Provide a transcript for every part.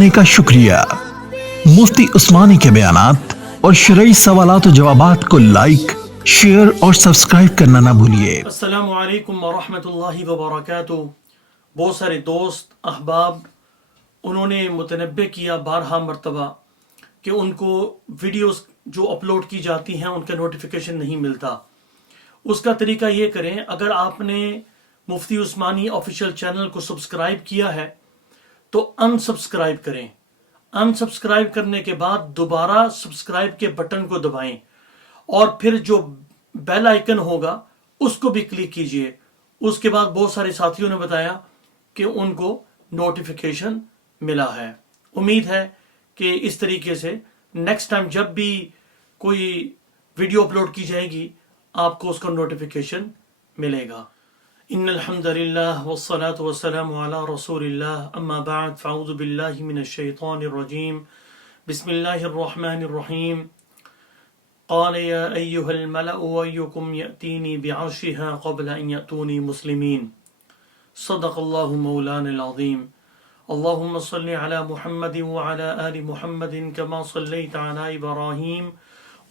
دیکھنے کا شکریہ۔ مفتی عثمانی کے بیانات اور شرعی سوالات و جوابات کو لائک، شیئر اور سبسکرائب کرنا نہ بھولیے۔ السلام علیکم ورحمۃ اللہ وبرکاتہ۔ بہت سارے دوست احباب انہوں نے متنبہ کیا بارہا مرتبہ کہ ان کو ویڈیوز جو اپلوڈ کی جاتی ہیں ان کا نوٹیفیکیشن نہیں ملتا۔ اس کا طریقہ یہ کریں، اگر آپ نے مفتی عثمانی آفیشیل چینل کو سبسکرائب کیا ہے تو ان سبسکرائب کریں۔ ان سبسکرائب کرنے کے بعد دوبارہ سبسکرائب کے بٹن کو دبائیں اور پھر جو بیل آئیکن ہوگا اس کو بھی کلک کیجئے۔ اس کے بعد بہت سارے ساتھیوں نے بتایا کہ ان کو نوٹیفیکیشن ملا ہے۔ امید ہے کہ اس طریقے سے نیکسٹ ٹائم جب بھی کوئی ویڈیو اپلوڈ کی جائے گی آپ کو اس کا نوٹیفیکیشن ملے گا۔ ان الحمد للہ والصلاة والسلام علی رسول اللہ، اما بعد فاعوذ باللہ من الشیطان الرجیم، بسم اللہ الرحمن الرحیم۔ قال يا أيها الملأ أيكم يأتيني بعرشها قبل أن يأتوني مسلمين۔ صدق الله مولانا العظيم۔ اللهم صل على محمد وعلى آل محمد كما صليت على إبراهيم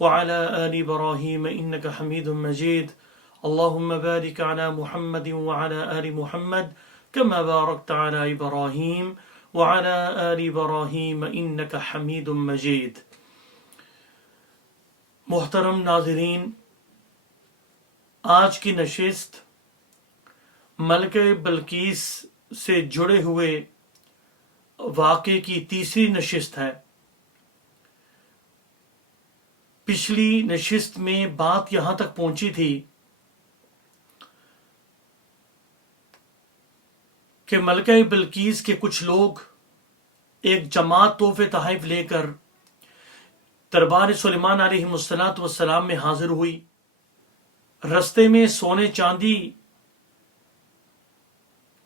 وعلى آل إبراهيم إنك حميد مجيد۔ اللهم بارك على محمد وعلى آل محمد كما باركت على إبراهيم وعلى آل إبراهيم إنك حميد مجيد۔ محترم ناظرین، آج کی نشست ملکہ بلقیس سے جڑے ہوئے واقعے کی تیسری نشست ہے۔ پچھلی نشست میں بات یہاں تک پہنچی تھی کہ ملکہ بلقیس کے کچھ لوگ ایک جماعت تحفے تحائف لے کر دربار سلیمان علیہ السلام میں حاضر ہوئی۔ رستے میں سونے چاندی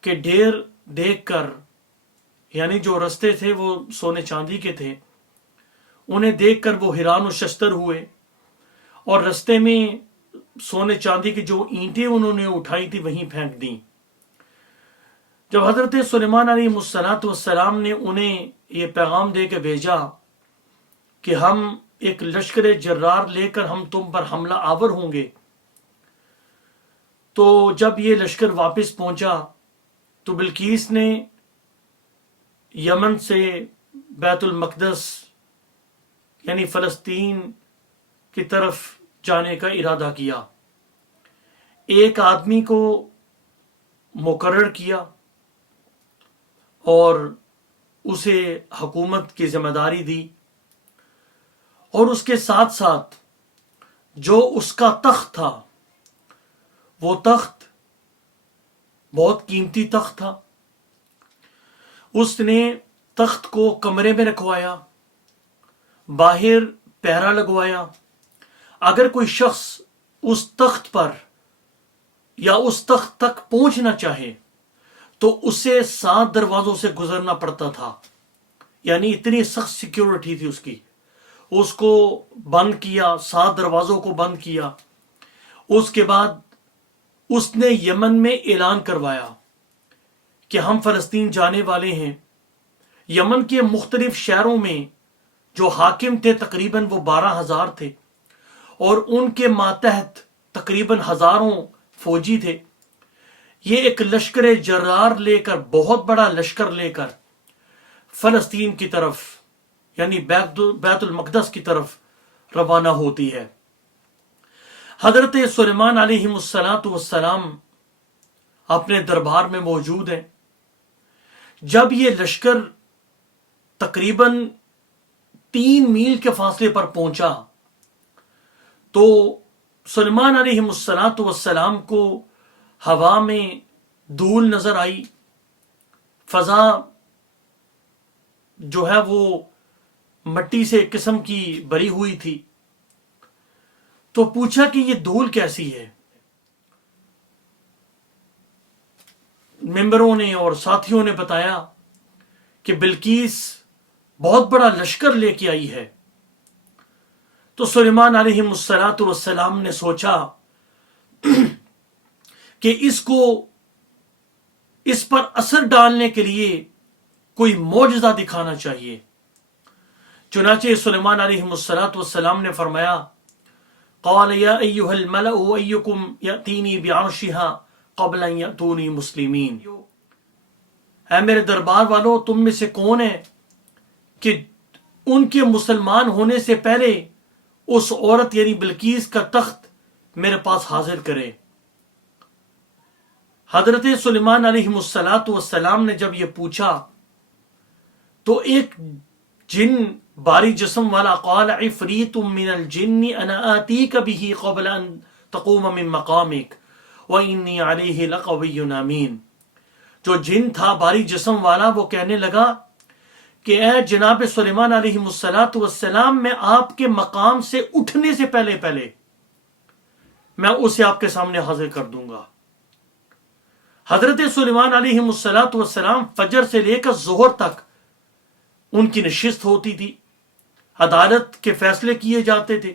کے ڈھیر دیکھ کر، یعنی جو رستے تھے وہ سونے چاندی کے تھے، انہیں دیکھ کر وہ حیران و ششدر ہوئے اور رستے میں سونے چاندی کی جو اینٹیں انہوں نے اٹھائی تھی وہیں پھینک دیں۔ جب حضرت سلیمان علیہ السلام نے انہیں یہ پیغام دے کے بھیجا کہ ہم ایک لشکر جرار لے کر ہم تم پر حملہ آور ہوں گے، تو جب یہ لشکر واپس پہنچا تو بلقیس نے یمن سے بیت المقدس یعنی فلسطین کی طرف جانے کا ارادہ کیا۔ ایک آدمی کو مقرر کیا اور اسے حکومت کی ذمہ داری دی، اور اس کے ساتھ ساتھ جو اس کا تخت تھا وہ تخت بہت قیمتی تخت تھا۔ اس نے تخت کو کمرے میں رکھوایا، باہر پہرا لگوایا۔ اگر کوئی شخص اس تخت پر یا اس تخت تک پہنچنا چاہے تو اسے 7 دروازوں سے گزرنا پڑتا تھا، یعنی اتنی سخت سیکیورٹی تھی اس کی۔ اس کو بند کیا، 7 دروازوں کو بند کیا۔ اس کے بعد اس نے یمن میں اعلان کروایا کہ ہم فلسطین جانے والے ہیں۔ یمن کے مختلف شہروں میں جو حاکم تھے تقریباً وہ 12,000 تھے، اور ان کے ماتحت تقریباً ہزاروں فوجی تھے۔ یہ ایک لشکر جرار لے کر، بہت بڑا لشکر لے کر فلسطین کی طرف یعنی بیت المقدس کی طرف روانہ ہوتی ہے۔ حضرت سلیمان علیہ السلام اپنے دربار میں موجود ہیں۔ جب یہ لشکر تقریباً 3 میل کے فاصلے پر پہنچا تو سلیمان علیہ السلام کو ہوا میں دھول نظر آئی، فضا جو ہے وہ مٹی سے قسم کی بری ہوئی تھی۔ تو پوچھا کہ یہ دھول کیسی ہے؟ ممبروں نے اور ساتھیوں نے بتایا کہ بلقیس بہت بڑا لشکر لے کے آئی ہے۔ تو سلیمان علیہ السلام نے سوچا کہ اس پر اثر ڈالنے کے لیے کوئی معجزہ دکھانا چاہیے۔ چنانچہ سلیمان علیہ السلام نے فرمایا قال یا ایھا الملأ ایکم یأتینی بعرشها قبل ان یأتونی مسلمین، اے میرے دربار والو، تم میں سے کون ہے کہ ان کے مسلمان ہونے سے پہلے اس عورت یعنی بلقیس کا تخت میرے پاس حاضر کرے۔ حضرت سلیمان علیہ السلام نے جب یہ پوچھا تو ایک جن باری جسم والا قال عفریت من الجن انا آتیک به قبل ان تقوم من مقامک وانی علیہ لقوی امین، جو جن تھا باری جسم والا وہ کہنے لگا کہ اے جناب سلیمان علیہ السلام، میں آپ کے مقام سے اٹھنے سے پہلے میں اسے آپ کے سامنے حاضر کر دوں گا۔ حضرت سلیمان علیہ السلام فجر سے لے کر ظہر تک ان کی نشست ہوتی تھی، عدالت کے فیصلے کیے جاتے تھے۔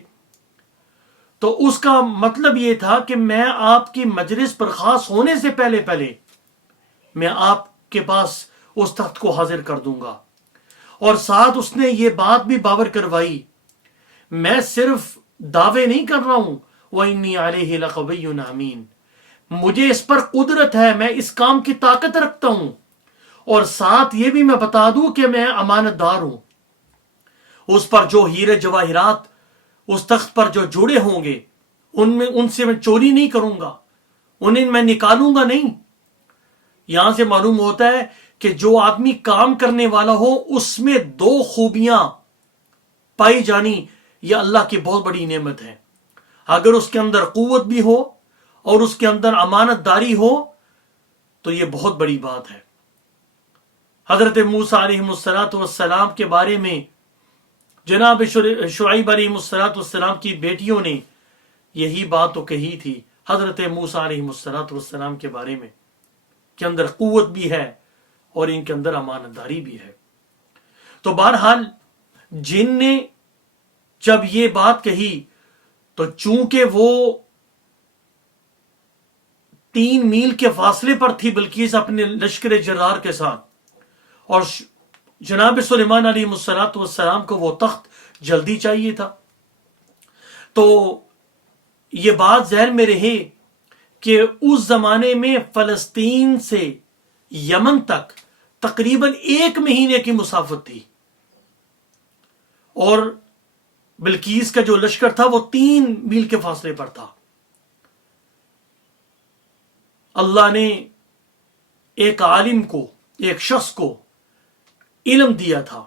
تو اس کا مطلب یہ تھا کہ میں آپ کی مجلس برخاست ہونے سے پہلے میں آپ کے پاس اس تخت کو حاضر کر دوں گا۔ اور ساتھ اس نے یہ بات بھی باور کروائی، میں صرف دعوے نہیں کر رہا ہوں، وَإِنِّي عَلَيْهِ لَقَوِيٌّ أَمِينٌ، مجھے اس پر قدرت ہے، میں اس کام کی طاقت رکھتا ہوں، اور ساتھ یہ بھی میں بتا دوں کہ میں امانت دار ہوں۔ اس پر جو ہیرے جواہرات اس تخت پر جو جڑے ہوں گے ان سے میں چوری نہیں کروں گا، انہیں میں نکالوں گا نہیں۔ یہاں سے معلوم ہوتا ہے کہ جو آدمی کام کرنے والا ہو اس میں دو خوبیاں پائی جانی یہ اللہ کی بہت بڑی نعمت ہے۔ اگر اس کے اندر قوت بھی ہو اور اس کے اندر امانت داری ہو تو یہ بہت بڑی بات ہے۔ حضرت موسیٰ علیہ السلام کے بارے میں جناب شعیب علیہ السلام کی بیٹیوں نے یہی بات تو کہی تھی حضرت موسیٰ علیہ السلام کے بارے میں کہ اندر قوت بھی ہے اور ان کے اندر امانت داری بھی ہے۔ تو بہرحال جن نے جب یہ بات کہی تو چونکہ وہ 3 میل کے فاصلے پر تھی بلقیس اپنے لشکر جرار کے ساتھ، اور جناب سلیمان علیہ السلام کو وہ تخت جلدی چاہیے تھا، تو یہ بات ذہن میں رہے کہ اس زمانے میں فلسطین سے یمن تک تقریباً 1 مہینے کی مسافت تھی، اور بلقیس کا جو لشکر تھا وہ 3 میل کے فاصلے پر تھا۔ اللہ نے ایک عالم کو، ایک شخص کو علم دیا تھا،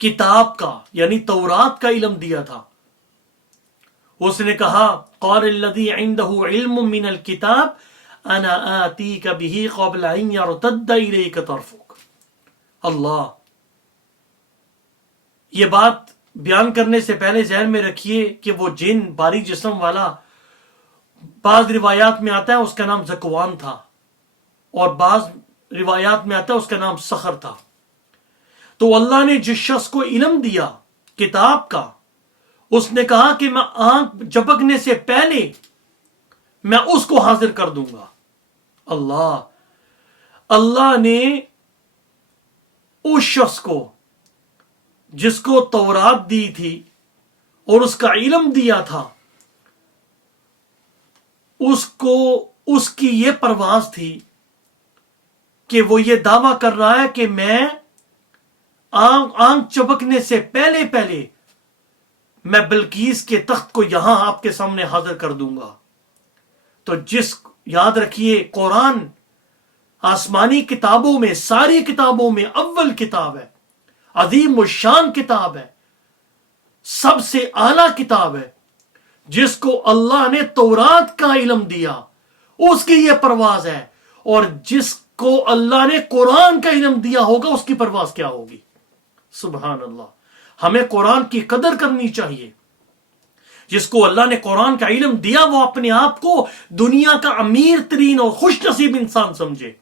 کتاب کا یعنی تورات کا علم دیا تھا۔ اس نے کہا قال الذی عنده علم من الکتاب انا آتیک به قبل ان یرتد الیک طرفک۔ اللہ، یہ بات بیان کرنے سے پہلے ذہن میں رکھیے کہ وہ جن باری جسم والا بعض روایات میں آتا ہے اس کا نام زکوان تھا، اور بعض روایات میں آتا ہے اس کا نام سخر تھا۔ تو اللہ نے جس شخص کو علم دیا کتاب کا، اس نے کہا کہ میں آنکھ جھپکنے سے پہلے میں اس کو حاضر کر دوں گا۔ اللہ نے اس شخص کو جس کو تورات دی تھی اور اس کا علم دیا تھا، اس کی یہ پرواز تھی کہ وہ یہ دعویٰ کر رہا ہے کہ میں آنکھ چپکنے سے پہلے میں بلقیس کے تخت کو یہاں آپ کے سامنے حاضر کر دوں گا۔ تو یاد رکھیے قرآن آسمانی کتابوں میں، ساری کتابوں میں اول کتاب ہے، عظیم الشان کتاب ہے، سب سے اعلیٰ کتاب ہے۔ جس کو اللہ نے تورات کا علم دیا اس کی یہ پرواز ہے، اور جس کو اللہ نے قرآن کا علم دیا ہوگا اس کی پرواز کیا ہوگی۔ سبحان اللہ، ہمیں قرآن کی قدر کرنی چاہیے۔ جس کو اللہ نے قرآن کا علم دیا وہ اپنے آپ کو دنیا کا امیر ترین اور خوش نصیب انسان سمجھے۔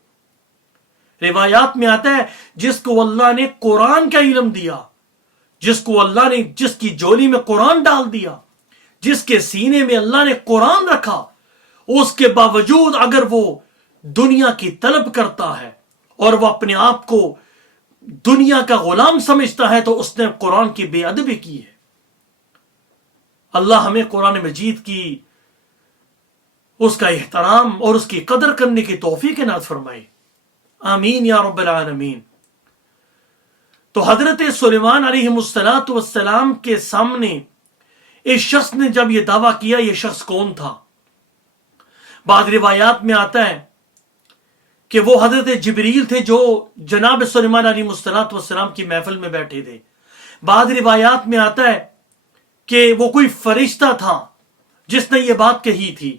روایات میں آتا ہے جس کو اللہ نے قرآن کا علم دیا، جس کو اللہ نے جس کی جولی میں قرآن ڈال دیا، جس کے سینے میں اللہ نے قرآن رکھا، اس کے باوجود اگر وہ دنیا کی طلب کرتا ہے اور وہ اپنے آپ کو دنیا کا غلام سمجھتا ہے تو اس نے قرآن کی بے ادبی کی ہے۔ اللہ ہمیں قرآن مجید کی اس کا احترام اور اس کی قدر کرنے کی توفیق عنایت فرمائے، آمین یا رب العالمین۔ تو حضرت سلیمان علیہ السلام کے سامنے اس شخص نے جب یہ دعویٰ کیا، یہ شخص کون تھا؟ بعض روایات میں آتا ہے کہ وہ حضرت جبریل تھے جو جناب سلیمان علیہ السلام کی محفل میں بیٹھے تھے۔ بعض روایات میں آتا ہے کہ وہ کوئی فرشتہ تھا جس نے یہ بات کہی تھی،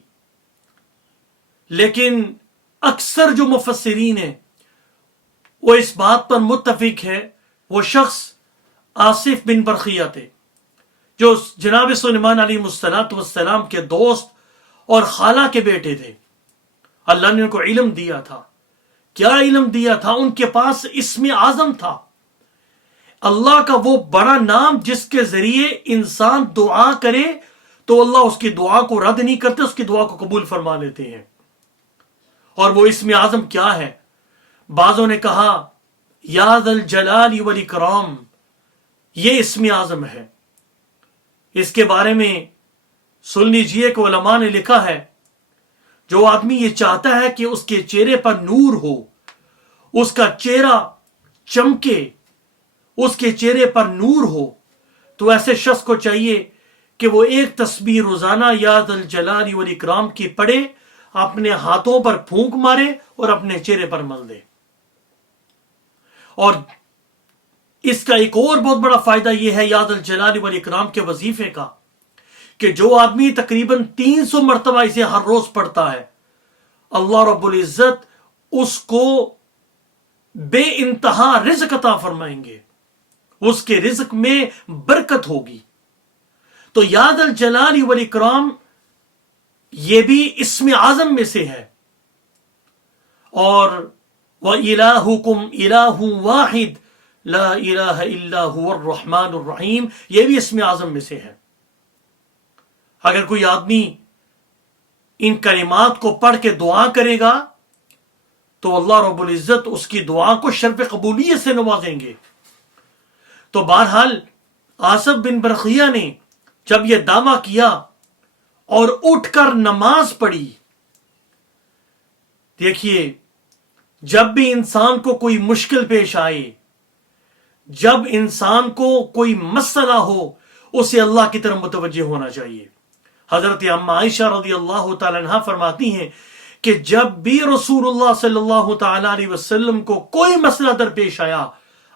لیکن اکثر جو مفسرین ہیں وہ اس بات پر متفق ہے وہ شخص آصف بن برخیہ تھے، جو جناب سلیمان علیہ السلام کے دوست اور خالہ کے بیٹے تھے۔ اللہ نے ان کو علم دیا تھا۔ کیا علم دیا تھا؟ ان کے پاس اسم اعظم تھا، اللہ کا وہ بڑا نام جس کے ذریعے انسان دعا کرے تو اللہ اس کی دعا کو رد نہیں کرتے، اس کی دعا کو قبول فرما لیتے ہیں۔ اور وہ اسم اعظم کیا ہے؟ بعضوں نے کہا یا ذا الجلال والاکرام، یہ اسم اعظم ہے۔ اس کے بارے میں سن لیجئے کہ علماء نے لکھا ہے جو آدمی یہ چاہتا ہے کہ اس کے چہرے پر نور ہو، اس کا چہرہ چمکے، اس کے چہرے پر نور ہو، تو ایسے شخص کو چاہیے کہ وہ ایک تسبیح روزانہ یا ذا الجلال والاکرام کی پڑھے، اپنے ہاتھوں پر پھونک مارے اور اپنے چہرے پر مل دے۔ اور اس کا ایک اور بہت بڑا فائدہ یہ ہے یا ذا الجلال والاکرام کے وظیفے کا، کہ جو آدمی تقریباً 300 مرتبہ اسے ہر روز پڑھتا ہے، اللہ رب العزت اس کو بے انتہا رزق عطا فرمائیں گے، اس کے رزق میں برکت ہوگی۔ تو یا ذا الجلال والاکرام یہ بھی اسم اعظم میں سے ہے۔ اور وَإِلَٰهُكُمْ إِلَٰهٌ وَاحِدٌ لَا إِلَٰهَ إِلَّا هُوَ الرَّحْمَٰنُ الرَّحِيمُ، یہ بھی اسم اعظم میں سے ہے۔ اگر کوئی آدمی ان کلمات کو پڑھ کے دعا کرے گا تو اللہ رب العزت اس کی دعا کو شرف قبولیت سے نوازیں گے۔ تو بہرحال آصف بن برخیہ نے جب یہ دعویٰ کیا اور اٹھ کر نماز پڑھی، دیکھیے جب بھی انسان کو کوئی مشکل پیش آئے، جب انسان کو کوئی مسئلہ ہو، اسے اللہ کی طرف متوجہ ہونا چاہیے۔ حضرت اماں عائشہ رضی اللہ تعالی عنہا فرماتی ہیں کہ جب بھی رسول اللہ صلی اللہ تعالی علیہ وسلم کو کوئی مسئلہ درپیش آیا،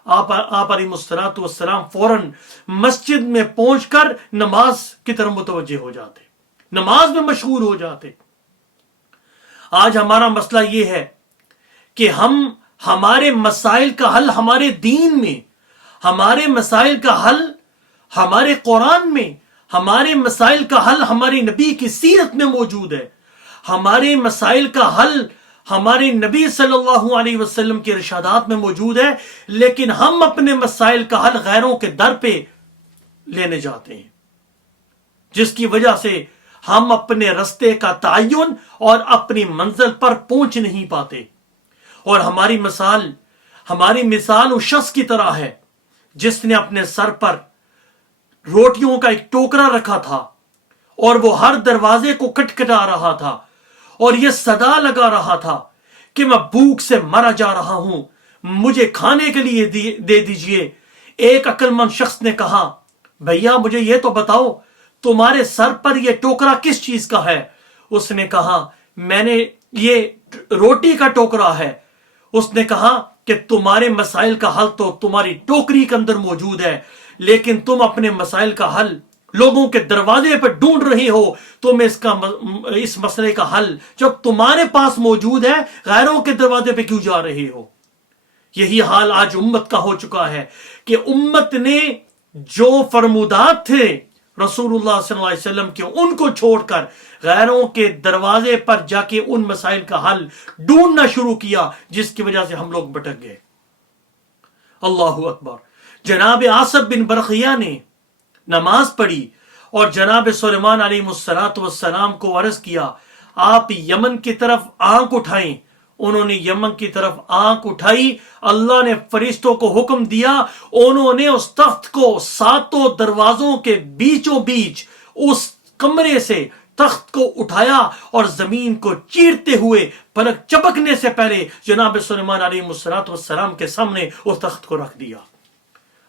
آپ علیہ السلام فوراً مسجد میں پہنچ کر نماز کی طرف متوجہ ہو جاتے، نماز میں مشغول ہو جاتے۔ آج ہمارا مسئلہ یہ ہے کہ ہم ہمارے مسائل کا حل ہمارے دین میں، ہمارے مسائل کا حل ہمارے قرآن میں، ہمارے مسائل کا حل ہمارے نبی کی سیرت میں موجود ہے، ہمارے مسائل کا حل ہمارے نبی صلی اللہ علیہ وسلم کے ارشادات میں موجود ہے، لیکن ہم اپنے مسائل کا حل غیروں کے در پہ لینے جاتے ہیں، جس کی وجہ سے ہم اپنے رستے کا تعین اور اپنی منزل پر پہنچ نہیں پاتے۔ اور ہماری مثال اس شخص کی طرح ہے جس نے اپنے سر پر روٹیوں کا ایک ٹوکرا رکھا تھا اور وہ ہر دروازے کو کٹکھٹا رہا تھا اور یہ صدا لگا رہا تھا کہ میں بھوک سے مرا جا رہا ہوں، مجھے کھانے کے لیے دے دیجئے۔ ایک عقل مند شخص نے کہا بھیا مجھے یہ تو بتاؤ تمہارے سر پر یہ ٹوکرا کس چیز کا ہے؟ اس نے کہا میں نے یہ روٹی کا ٹوکرا ہے۔ اس نے کہا کہ تمہارے مسائل کا حل تو تمہاری ٹوکری کے اندر موجود ہے، لیکن تم اپنے مسائل کا حل لوگوں کے دروازے پر ڈھونڈ رہے ہو، تم اس مسئلے کا حل جب تمہارے پاس موجود ہے غیروں کے دروازے پہ کیوں جا رہے ہو؟ یہی حال آج امت کا ہو چکا ہے کہ امت نے جو فرمودات تھے رسول اللہ صلی اللہ علیہ وسلم کے، ان کو چھوڑ کر غیروں کے دروازے پر جا کے ان مسائل کا حل ڈھونڈنا شروع کیا، جس کی وجہ سے ہم لوگ بھٹک گئے۔ اللہ اکبر۔ جناب آصف بن برخیہ نے نماز پڑھی اور جناب سلیمان علیہ السلام کو عرض کیا آپ یمن کی طرف آنکھ اٹھائیں انہوں نے یمن کی طرف آنکھ اٹھائی، اللہ نے فرشتوں کو حکم دیا، انہوں نے اس تخت کو 7 دروازوں کے بیچوں بیچ اس کمرے سے تخت کو اٹھایا اور زمین کو چیرتے ہوئے پلک چپکنے سے پہلے جناب سلیمان علیہ السلام کے سامنے اس تخت کو رکھ دیا۔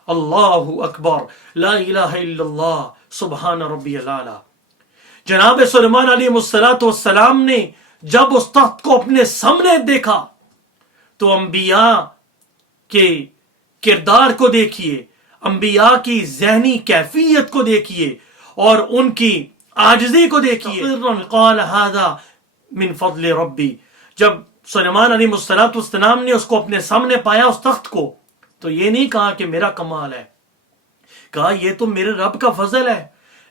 اللہ اکبر، لا الہ الا اللہ، سبحان ربی الاعلی۔ جناب سلیمان علیہ السلام نے جب اس تخت کو اپنے سامنے دیکھا تو انبیاء کے کردار کو دیکھیے، انبیاء کی ذہنی کیفیت کو دیکھیے اور ان کی عاجزی کو دیکھیے۔ قال ھذا من فضل ربی، جب سلیمان علیہ السلام نے اس کو اپنے سامنے پایا اس تخت کو، تو یہ نہیں کہا کہ میرا کمال ہے، کہا یہ تو میرے رب کا فضل ہے۔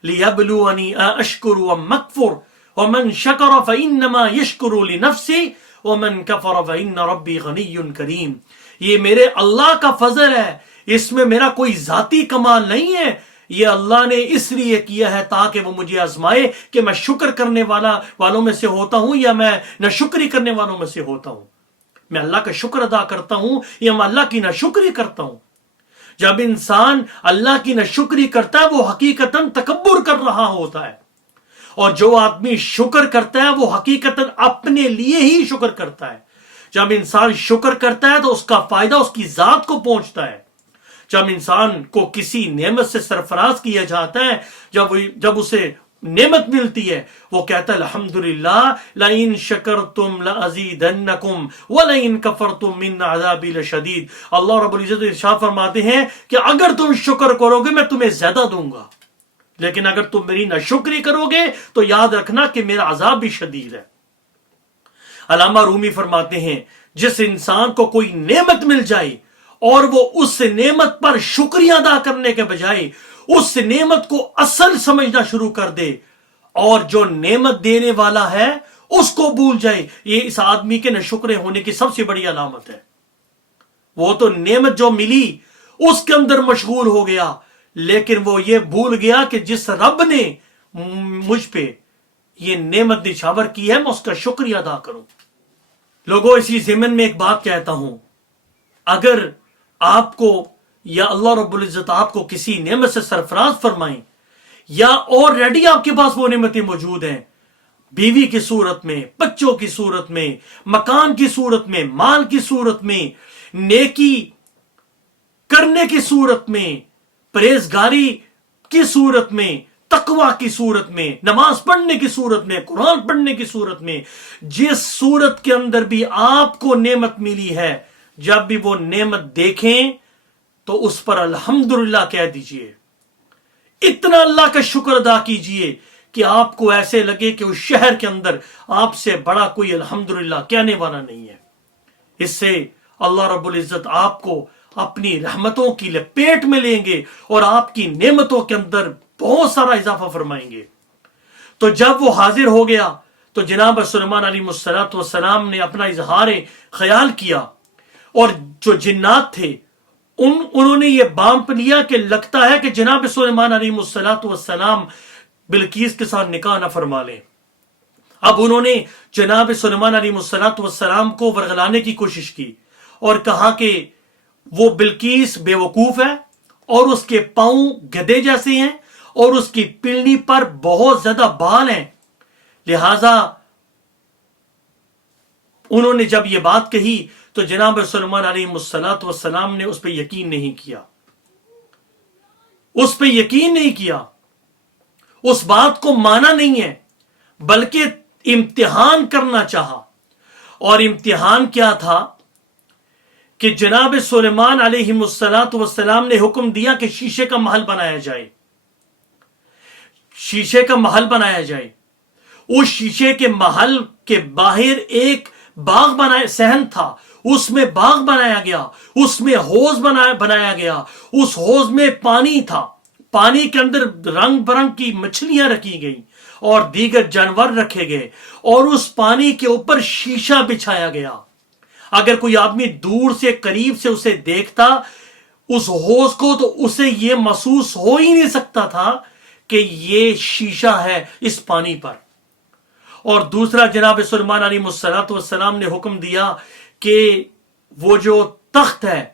لِيَبْلُوَنِي أَأَشْكُرُ أَمْ أَكْفُرُ وَمَنْ شَكَرَ فَإِنَّمَا يَشْكُرُ لِنَفْسِهِ وَمَنْ كَفَرَ فَإِنَّ رَبِّي غَنِيٌّ كَرِيمٌ۔ یہ میرے اللہ کا فضل ہے، اس میں میرا کوئی ذاتی کمال نہیں ہے، یہ اللہ نے اس لیے کیا ہے تاکہ وہ مجھے آزمائے کہ میں شکر کرنے والوں میں سے ہوتا ہوں یا میں ناشکری کرنے والوں میں سے ہوتا ہوں، میں اللہ کا شکر ادا کرتا ہوں یا میں اللہ کی ناشکری کرتا ہوں۔ جب انسان اللہ کی ناشکری کرتا ہے وہ حقیقتاً تکبر کر رہا ہوتا ہے، اور جو آدمی شکر کرتا ہے وہ حقیقتاً اپنے لیے ہی شکر کرتا ہے۔ جب انسان شکر کرتا ہے تو اس کا فائدہ اس کی ذات کو پہنچتا ہے۔ جب انسان کو کسی نعمت سے سرفراز کیا جاتا ہے، جب اسے نعمت ملتی ہے، وہ کہتا ہے الحمدللہ لئن شکرتم لازیدنکم ولئن کفرتم من عذابی لشدید۔ اللہ رب العزت ارشاد فرماتے ہیں کہ اگر تم شکر کرو گے میں تمہیں زیادہ دوں گا، لیکن اگر تم میری ناشکری کرو گے تو یاد رکھنا کہ میرا عذاب بھی شدید ہے۔ علامہ رومی فرماتے ہیں جس انسان کو کوئی نعمت مل جائے اور وہ اس نعمت پر شکریہ ادا کرنے کے بجائے اس نعمت کو اصل سمجھنا شروع کر دے اور جو نعمت دینے والا ہے اس کو بھول جائے، یہ اس آدمی کے ناشکرے ہونے کی سب سے بڑی علامت ہے۔ وہ تو نعمت جو ملی اس کے اندر مشغول ہو گیا، لیکن وہ یہ بھول گیا کہ جس رب نے مجھ پہ یہ نعمت نچھاور کی ہے میں اس کا شکریہ ادا کروں۔ لوگوں، اسی ضمن میں ایک بات کہتا ہوں، اگر آپ کو یا اللہ رب العزت آپ کو کسی نعمت سے سرفراز فرمائیں یا آلریڈی آپ کے پاس وہ نعمتیں موجود ہیں، بیوی کی صورت میں، بچوں کی صورت میں، مکان کی صورت میں، مال کی صورت میں، نیکی کرنے کی صورت میں، پرہیزگاری کی صورت میں، تقوی کی صورت میں، نماز پڑھنے کی صورت میں، قرآن پڑھنے کی صورت میں، جس صورت کے اندر بھی آپ کو نعمت ملی ہے، جب بھی وہ نعمت دیکھیں تو اس پر الحمدللہ کہہ دیجئے، اتنا اللہ کا شکر ادا کیجئے کہ آپ کو ایسے لگے کہ اس شہر کے اندر آپ سے بڑا کوئی الحمدللہ کہنے والا نہیں ہے۔ اس سے اللہ رب العزت آپ کو اپنی رحمتوں کی لپیٹ میں لیں گے اور آپ کی نعمتوں کے اندر بہت سارا اضافہ فرمائیں گے۔ تو جب وہ حاضر ہو گیا تو جناب سلیمان علیہ السلام نے اپنا اظہار خیال کیا، اور جو جنات تھے انہوں نے یہ بانپ لیا کہ لگتا ہے کہ جناب سلیمان علیہ السلام بلقیس کے ساتھ نکاح نہ فرما لیں۔ اب انہوں نے جناب سلیمان علیہ السلام کو ورغلانے کی کوشش کی اور کہا کہ وہ بلقیس بے وقوف ہے اور اس کے پاؤں گدھے جیسے ہیں اور اس کی پنڈلی پر بہت زیادہ بال ہیں، لہذا انہوں نے جب یہ بات کہی تو جناب سلیمان علیہ السلام نے اس پہ یقین نہیں کیا، اس پہ یقین نہیں کیا، اس بات کو مانا نہیں ہے، بلکہ امتحان کرنا چاہا۔ اور امتحان کیا تھا کہ جناب سلیمان علیہ السلام نے حکم دیا کہ شیشے کا محل بنایا جائے، شیشے کا محل بنایا جائے۔ اس شیشے کے محل کے باہر ایک باغ بنایا، صحن تھا، اس میں باغ بنایا گیا، اس میں حوض بنایا گیا، اس حوض میں پانی تھا، پانی کے اندر رنگ برنگ کی مچھلیاں رکھی گئیں اور دیگر جانور رکھے گئے، اور اس پانی کے اوپر شیشہ بچھایا گیا۔ اگر کوئی آدمی دور سے قریب سے اسے دیکھتا اس حوض کو تو اسے یہ محسوس ہو ہی نہیں سکتا تھا کہ یہ شیشہ ہے اس پانی پر۔ اور دوسرا جناب سلیمان علیہ السلام نے حکم دیا کہ وہ جو تخت ہے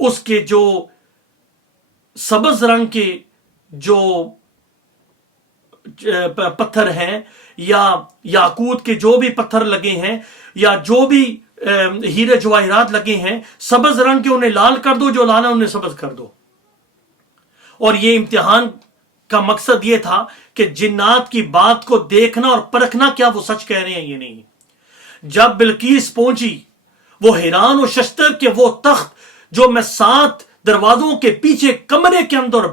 اس کے جو سبز رنگ کے جو پتھر ہیں یا یاقوت کے جو بھی پتھر لگے ہیں یا جو بھی ہیرے جواہرات لگے ہیں سبز رنگ کے انہیں لال کر دو، جو لانا انہیں سبز کر دو. اور یہ امتحان کا مقصد یہ تھا کہ جنات کی بات کو دیکھنا اور پرکھنا کیا وہ سچ کہہ رہے ہیں یہ نہیں. جب بلقیس پہنچی وہ حیران و ششدر کہ وہ تخت جو میں 7 دروازوں کے پیچھے کمرے کے اندر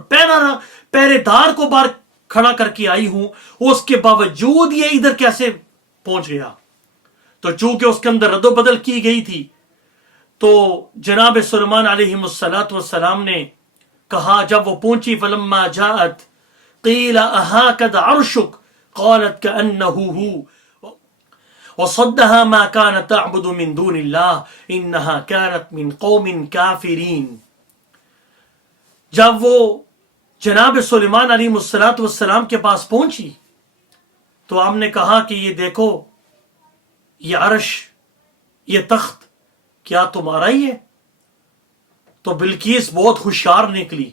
پہرے دار کو باہر کھڑا کر کے آئی ہوں، اس کے باوجود یہ ادھر کیسے پہنچ گیا. تو چونکہ اس کے اندر رد و بدل کی گئی تھی تو جناب سلیمان علیہ السلام نے کہا، جب وہ پہنچی فلما جاءت قیل اہاکذا عرشک قالت کأنہ ہو وصدها ما كانت تعبد من دون الله انها كانت من قوم کافرین. جب وہ جناب سلیمان علیہ السلام کے پاس پہنچی تو ہم نے کہا کہ یہ دیکھو یہ عرش، یہ تخت کیا تمہارا ہی ہے؟ تو بلقیس بہت ہوشیار نکلی،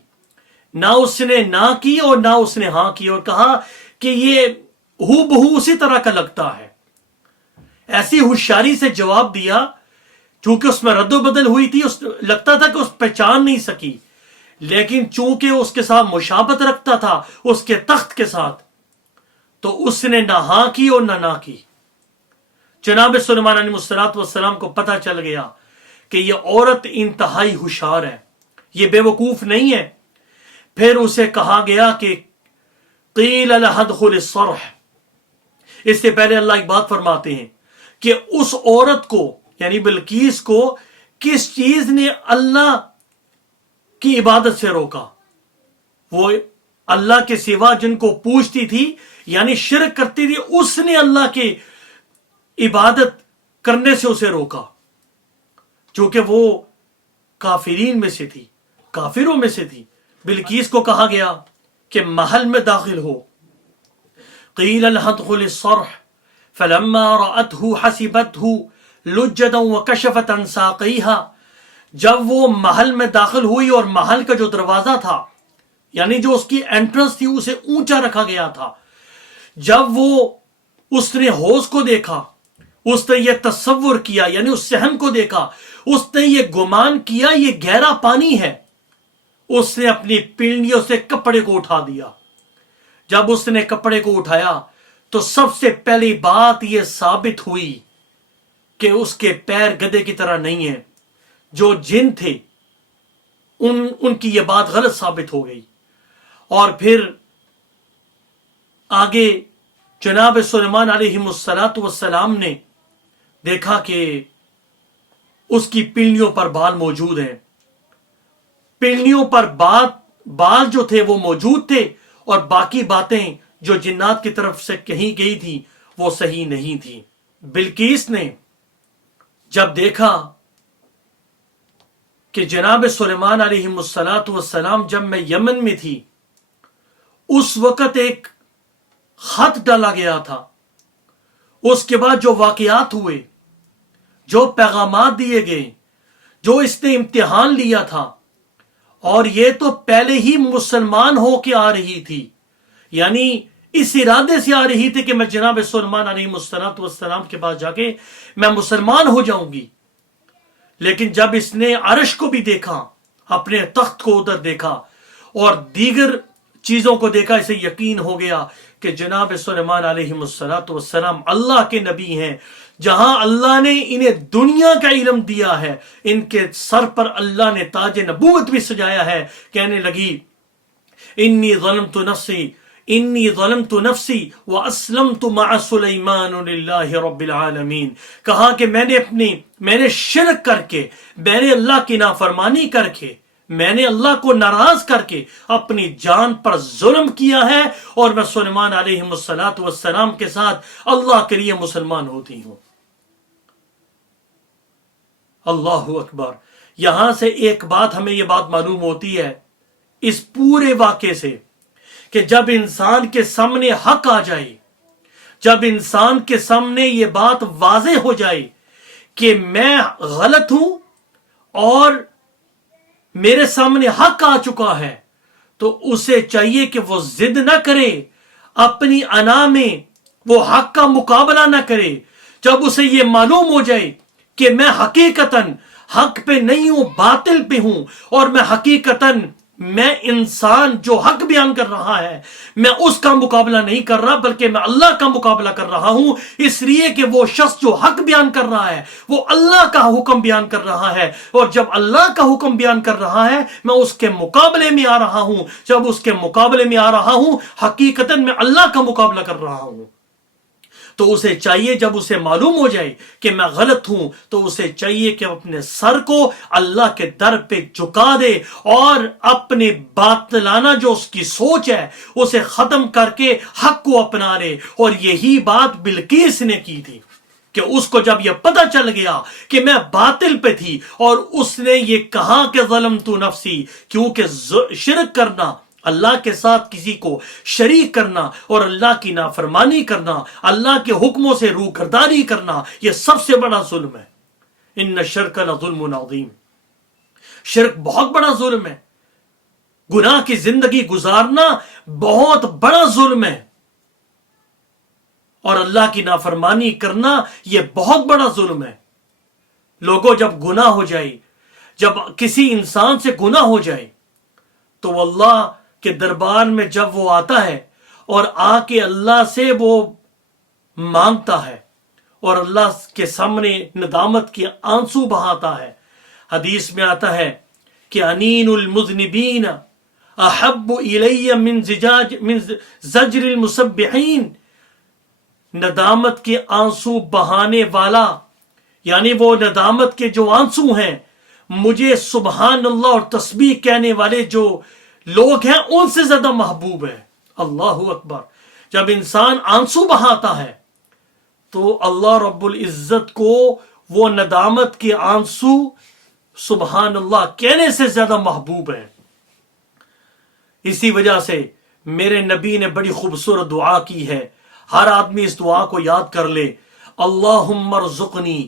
نہ اس نے نہ کی اور نہ اس نے ہاں کی، اور کہا کہ یہ ہو بہو اسی طرح کا لگتا ہے. ایسی ہوشیاری سے جواب دیا چونکہ اس میں رد و بدل ہوئی تھی، لگتا تھا کہ اس پہچان نہیں سکی، لیکن چونکہ اس کے ساتھ مشابہت رکھتا تھا اس کے تخت کے ساتھ تو اس نے نہ ہاں کی اور نہ کی. جناب سلیمان علیہ السلام کو پتہ چل گیا کہ یہ عورت انتہائی ہوشیار ہے، یہ بے وقوف نہیں ہے. پھر اسے کہا گیا کہ قیل لها ادخل الصرح. اس سے پہلے اللہ ایک بات فرماتے ہیں کہ اس عورت کو یعنی بلقیس کو کس چیز نے اللہ کی عبادت سے روکا؟ وہ اللہ کے سوا جن کو پوجتی تھی یعنی شرک کرتی تھی، اس نے اللہ کی عبادت کرنے سے اسے روکا، چونکہ وہ کافرین میں سے تھی، کافروں میں سے تھی. بلقیس کو کہا گیا کہ محل میں داخل ہو. قیل لها ادخل الصرح فلما رأته حسبته لجدا وكشفت عن ساقيها. جب وہ محل میں داخل ہوئی اور محل کا جو دروازہ تھا یعنی جو اس کی انٹرنس تھی اسے اونچا رکھا گیا تھا، جب وہ اس نے حوض کو دیکھا، اس نے یہ تصور کیا یعنی اس صحن کو دیکھا، اس نے یہ گمان کیا یہ گہرا پانی ہے، اس نے اپنی پینڈیوں سے کپڑے کو اٹھا دیا. جب اس نے کپڑے کو اٹھایا تو سب سے پہلی بات یہ ثابت ہوئی کہ اس کے پیر گدھے کی طرح نہیں ہیں. جو جن تھے ان کی یہ بات غلط ثابت ہو گئی. اور پھر آگے جناب سلیمان علیہ السلام نے دیکھا کہ اس کی پینڈیوں پر بال موجود ہیں، پینڈیوں پر بال جو تھے وہ موجود تھے، اور باقی باتیں جو جنات کی طرف سے کہی گئی تھی وہ صحیح نہیں تھی. بلقیس نے جب دیکھا کہ جناب سلیمان علیہ السلام جب میں یمن میں تھی اس وقت ایک خط ڈالا گیا تھا، اس کے بعد جو واقعات ہوئے، جو پیغامات دیے گئے، جو اس نے امتحان لیا تھا، اور یہ تو پہلے ہی مسلمان ہو کے آ رہی تھی، یعنی اس ارادے سے آ رہی تھی کہ میں جناب سلیمان علیہ السلام کے پاس جا کے میں مسلمان ہو جاؤں گی. لیکن جب اس نے عرش کو بھی دیکھا، اپنے تخت کو ادھر دیکھا اور دیگر چیزوں کو دیکھا، اسے یقین ہو گیا کہ جناب سلیمان علیہ السلام اللہ کے نبی ہیں. جہاں اللہ نے انہیں دنیا کا علم دیا ہے، ان کے سر پر اللہ نے تاج نبوت بھی سجایا ہے. کہنے لگی انی ظلمت نفسی واسلمت مع سلیمان للہ رب العالمین. کہا کہ میں نے شرک کر کے، میں نے اللہ کی نافرمانی کر کے، میں نے اللہ کو ناراض کر کے اپنی جان پر ظلم کیا ہے، اور میں سلیمان علیہ السلام کے ساتھ اللہ کے لیے مسلمان ہوتی ہوں. اللہ اکبر. یہاں سے ایک بات ہمیں یہ بات معلوم ہوتی ہے اس پورے واقعے سے کہ جب انسان کے سامنے حق آ جائے، جب انسان کے سامنے یہ بات واضح ہو جائے کہ میں غلط ہوں اور میرے سامنے حق آ چکا ہے، تو اسے چاہیے کہ وہ ضد نہ کرے، اپنی انا میں وہ حق کا مقابلہ نہ کرے۔ جب اسے یہ معلوم ہو جائے کہ میں حقیقتاً حق پہ نہیں ہوں، باطل پہ ہوں، اور میں حقیقتاً میں انسان جو حق بیان کر رہا ہے میں اس کا مقابلہ نہیں کر رہا بلکہ میں اللہ کا مقابلہ کر رہا ہوں، اس لیے کہ وہ شخص جو حق بیان کر رہا ہے وہ اللہ کا حکم بیان کر رہا ہے، اور جب اللہ کا حکم بیان کر رہا ہے میں اس کے مقابلے میں آ رہا ہوں، جب اس کے مقابلے میں آ رہا ہوں حقیقتاً میں اللہ کا مقابلہ کر رہا ہوں۔ تو اسے چاہیے جب اسے معلوم ہو جائے کہ میں غلط ہوں تو اسے چاہیے کہ اپنے سر کو اللہ کے در پہ جھکا دے اور اپنے باطلانہ جو اس کی سوچ ہے اسے ختم کر کے حق کو اپنا لے۔ اور یہی بات بلقیس نے کی تھی کہ اس کو جب یہ پتہ چل گیا کہ میں باطل پہ تھی اور اس نے یہ کہا کہ ظلمت نفسی، کیونکہ شرک کرنا، اللہ کے ساتھ کسی کو شریک کرنا اور اللہ کی نافرمانی کرنا، اللہ کے حکموں سے روگردانی کرنا، یہ سب سے بڑا ظلم ہے۔ ان الشرک لظلم عظیم، شرک بہت بڑا ظلم ہے، گناہ کی زندگی گزارنا بہت بڑا ظلم ہے، اور اللہ کی نافرمانی کرنا یہ بہت بڑا ظلم ہے۔ لوگوں، جب گناہ ہو جائے، جب کسی انسان سے گناہ ہو جائے تو وہ اللہ کے دربار میں جب وہ آتا ہے اور آ کے اللہ سے وہ مانگتا ہے اور اللہ کے سامنے ندامت کے آنسو بہاتا ہے، حدیث میں آتا ہے کہ انین المذنبین احب الی من زجر المسبحین، ندامت کے آنسو بہانے والا، یعنی وہ ندامت کے جو آنسو ہیں مجھے سبحان اللہ اور تسبیح کہنے والے جو لوگ ہیں ان سے زیادہ محبوب ہے۔ اللہ اکبر۔ جب انسان آنسو بہاتا ہے تو اللہ رب العزت کو وہ ندامت کے آنسو سبحان اللہ کہنے سے زیادہ محبوب ہے۔ اسی وجہ سے میرے نبی نے بڑی خوبصورت دعا کی ہے، ہر آدمی اس دعا کو یاد کر لے، اللہم ارزقنی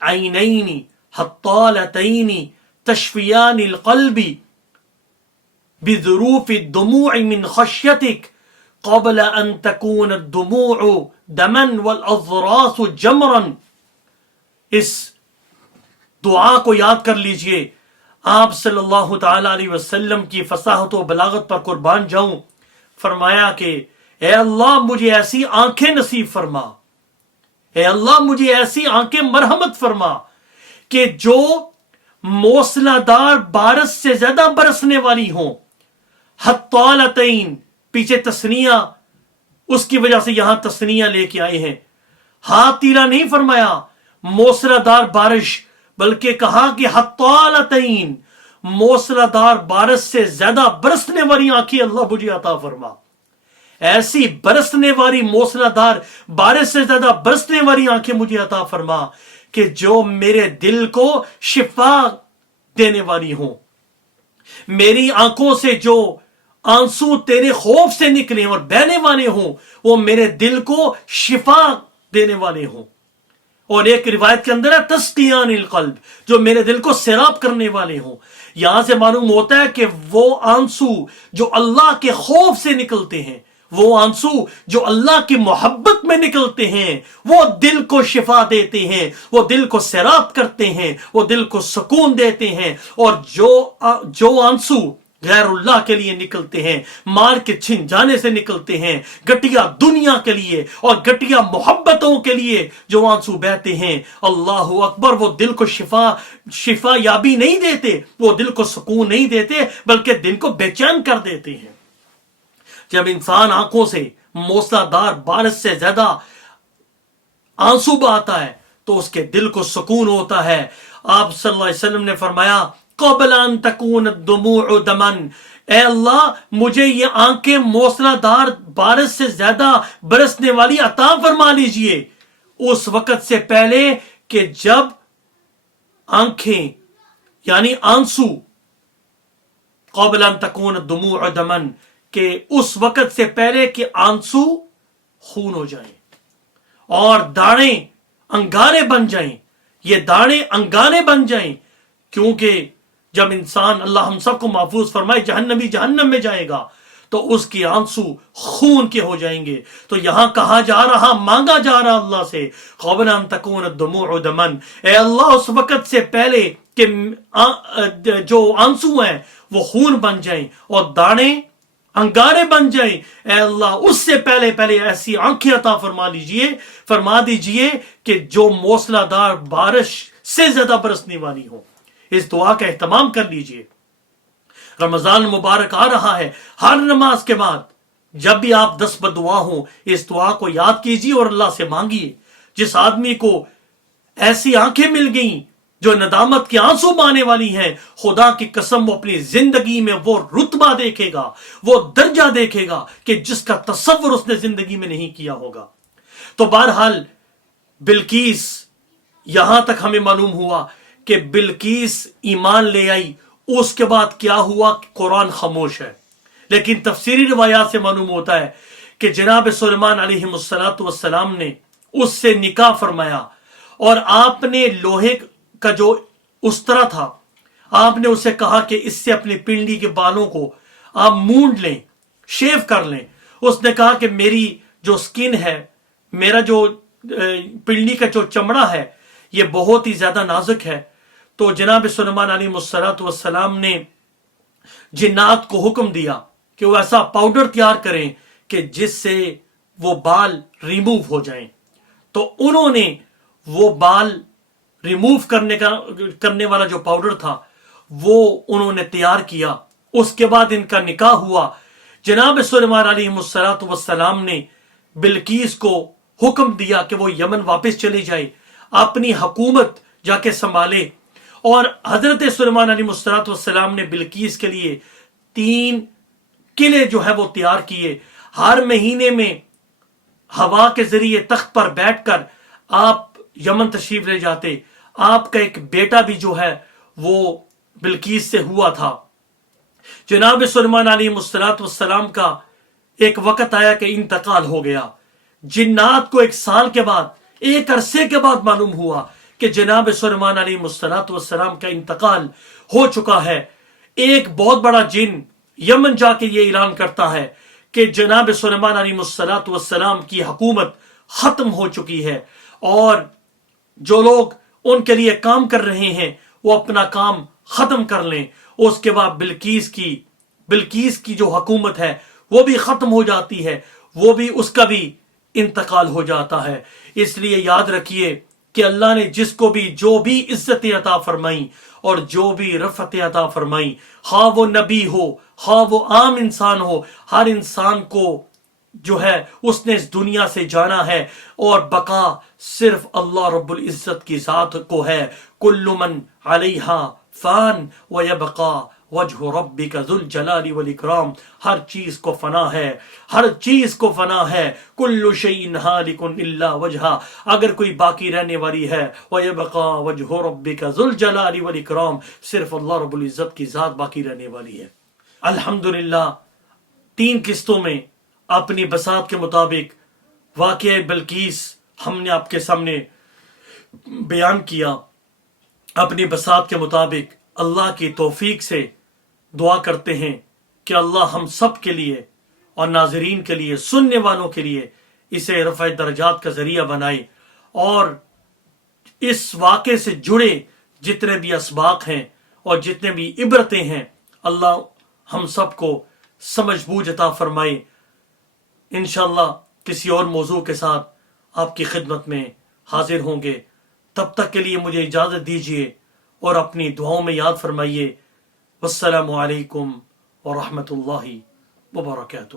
عینین حطالتین تشفیان القلب بظروف الدموع من خشیتک قبل ان تکون الدموع دما والاضراس جمرا۔ اس دعا کو یاد کر لیجئے، آپ صلی اللہ تعالی علیہ وسلم کی فصاحت و بلاغت پر قربان جاؤں، فرمایا کہ اے اللہ مجھے ایسی آنکھیں نصیب فرما، اے اللہ مجھے ایسی آنکھیں مرحمت فرما کہ جو موسلا دار بارش سے زیادہ برسنے والی ہوں۔ حطالتین، پیچھے تثنیہ، اس کی وجہ سے یہاں تثنیہ لے کے آئے ہیں، ہاتھ تیرا نہیں فرمایا موسلا دار بارش، بلکہ کہا کہ حطالتین، موسلا دار بارش سے زیادہ برسنے والی آنکھیں اللہ مجھے عطا فرما۔ ایسی برسنے والی موسلا دار بارش سے زیادہ برسنے والی آنکھیں مجھے عطا فرما کہ جو میرے دل کو شفا دینے والی ہوں، میری آنکھوں سے جو آنسو تیرے خوف سے نکلے اور بہنے والے ہوں وہ میرے دل کو شفا دینے والے ہوں۔ اور ایک روایت کے اندر ہے تسقیان القلب، جو میرے دل کو سیراب کرنے والے ہوں۔ یہاں سے معلوم ہوتا ہے کہ وہ آنسو جو اللہ کے خوف سے نکلتے ہیں، وہ آنسو جو اللہ کی محبت میں نکلتے ہیں، وہ دل کو شفا دیتے ہیں، وہ دل کو سیراب کرتے ہیں، وہ دل کو سکون دیتے ہیں۔ اور جو آنسو غیر اللہ کے لیے نکلتے ہیں، مار کے چھن جانے سے نکلتے ہیں، گٹیا دنیا کے لیے اور گٹیا محبتوں کے لیے جو آنسو بہتے ہیں، اللہ اکبر، وہ دل کو شفا یابی نہیں دیتے، وہ دل کو سکون نہیں دیتے، بلکہ دل کو بے چین کر دیتے ہیں۔ جب انسان آنکھوں سے موسلا دار بارش سے زیادہ آنسو بہاتا ہے تو اس کے دل کو سکون ہوتا ہے۔ آپ صلی اللہ علیہ وسلم نے فرمایا قبل ان تکون الدموع دما، اے اللہ مجھے یہ آنکھیں موسلا دار بارش سے زیادہ برسنے والی عطا فرما لیجئے، اس وقت سے پہلے کہ جب آنکھیں یعنی آنسو، قبل ان تکون الدموع دما، کہ اس وقت سے پہلے کہ آنسو خون ہو جائیں۔ اور دانے انگارے بن جائیں، یہ دانے انگارے بن جائیں، کیونکہ جب انسان، اللہ ہم سب کو محفوظ فرمائے، جہنمی جہنم میں جائے گا تو اس کی آنسو خون کے ہو جائیں گے۔ تو یہاں کہا جا رہا، مانگا جا رہا اللہ سے، قبل ان تکون الدموع دمن، اے اللہ اس وقت سے پہلے کہ جو آنسو ہیں وہ خون بن جائیں اور دانے انگارے بن جائیں، اے اللہ اس سے پہلے ایسی آنکھیں عطا فرما دیجئے کہ جو موسلا دار بارش سے زیادہ برسنے والی ہو۔ اس دعا کا اہتمام کر لیجئے۔ رمضان مبارک آ رہا ہے، ہر نماز کے بعد جب بھی آپ 10 بدعا ہوں اس دعا کو یاد کیجیے اور اللہ سے مانگیے۔ جس آدمی کو ایسی آنکھیں مل گئیں جو ندامت کے آنسو بہانے والی ہیں، خدا کی قسم وہ اپنی زندگی میں وہ رتبہ دیکھے گا، وہ درجہ دیکھے گا کہ جس کا تصور اس نے زندگی میں نہیں کیا ہوگا۔ تو بہرحال بلقیس، یہاں تک ہمیں معلوم ہوا کہ بلقیس ایمان لے آئی، اس کے بعد کیا ہوا؟ قرآن خاموش ہے، لیکن تفسیری روایات سے معلوم ہوتا ہے کہ جناب سلیمان علیہ السلام نے اس سے نکاح فرمایا، اور آپ نے لوہے کا جو استرا تھا، آپ نے اسے کہا کہ اس سے اپنی پنڈلی کے بالوں کو آپ مونڈ لیں، شیو کر لیں۔ اس نے کہا کہ میری جو سکن ہے، میرا جو پنڈلی کا جو چمڑا ہے یہ بہت ہی زیادہ نازک ہے۔ تو جناب سلیمان علیہ السلام نے جنات کو حکم دیا کہ وہ ایسا پاؤڈر تیار کریں کہ جس سے وہ بال ریموو ہو جائیں۔ تو انہوں نے وہ بال ریموو کرنے والا جو پاؤڈر تھا وہ انہوں نے تیار کیا۔ اس کے بعد ان کا نکاح ہوا۔ جناب سلیمان علیہ السلام نے بلقیس کو حکم دیا کہ وہ یمن واپس چلی جائے، اپنی حکومت جا کے سنبھالے۔ اور حضرت سلیمان علیہ السلام نے بلقیس کے لیے 3 قلعے جو ہے وہ تیار کیے۔ ہر مہینے میں ہوا کے ذریعے تخت پر بیٹھ کر آپ یمن تشریف لے جاتے۔ آپ کا ایک بیٹا بھی جو ہے وہ بلقیس سے ہوا تھا۔ جناب سلیمان علیہ السلام کا ایک وقت آیا کہ انتقال ہو گیا۔ جنات کو 1 سال کے بعد، ایک عرصے کے بعد معلوم ہوا کہ جناب سلیمان علیہ السلام کا انتقال ہو چکا ہے۔ ایک بہت بڑا جن یمن جا کے یہ اعلان کرتا ہے کہ جناب سلیمان علیہ السلام کی حکومت ختم ہو چکی ہے، اور جو لوگ ان کے لیے کام کر رہے ہیں وہ اپنا کام ختم کر لیں۔ اس کے بعد بلقیس کی جو حکومت ہے وہ بھی ختم ہو جاتی ہے، وہ بھی، اس کا بھی انتقال ہو جاتا ہے۔ اس لیے یاد رکھیے کہ اللہ نے جس کو بھی جو بھی عزت عطا فرمائی اور جو بھی رفعت عطا فرمائی، خواہ وہ نبی ہو خواہ وہ عام انسان ہو، ہر انسان کو جو ہے اس نے اس دنیا سے جانا ہے، اور بقا صرف اللہ رب العزت کی ذات کو ہے۔ کل من علیہا فان ویبقا وجہ ربک ذو الجلال والاکرام، ہر چیز کو فنا ہے، ہر چیز کو فنا ہے۔ کل شیء ہالک الا وجہہ، اگر کوئی باقی رہنے والی ہے، ویبقا وجہ ربک ذو الجلال والاکرام، صرف اللہ رب العزت کی ذات باقی رہنے والی ہے۔ الحمدللہ 3 قسطوں میں اپنی بساط کے مطابق واقعہ بلقیس ہم نے آپ کے سامنے بیان کیا۔ اپنی بساط کے مطابق اللہ کی توفیق سے دعا کرتے ہیں کہ اللہ ہم سب کے لیے اور ناظرین کے لیے، سننے والوں کے لیے اسے رفع درجات کا ذریعہ بنائے، اور اس واقعے سے جڑے جتنے بھی اسباق ہیں اور جتنے بھی عبرتیں ہیں، اللہ ہم سب کو سمجھ بوجھ عطا فرمائے۔ انشاءاللہ کسی اور موضوع کے ساتھ آپ کی خدمت میں حاضر ہوں گے۔ تب تک کے لیے مجھے اجازت دیجیے اور اپنی دعاؤں میں یاد فرمائیے۔ والسلام علیکم ورحمۃ اللہ وبرکاتہ۔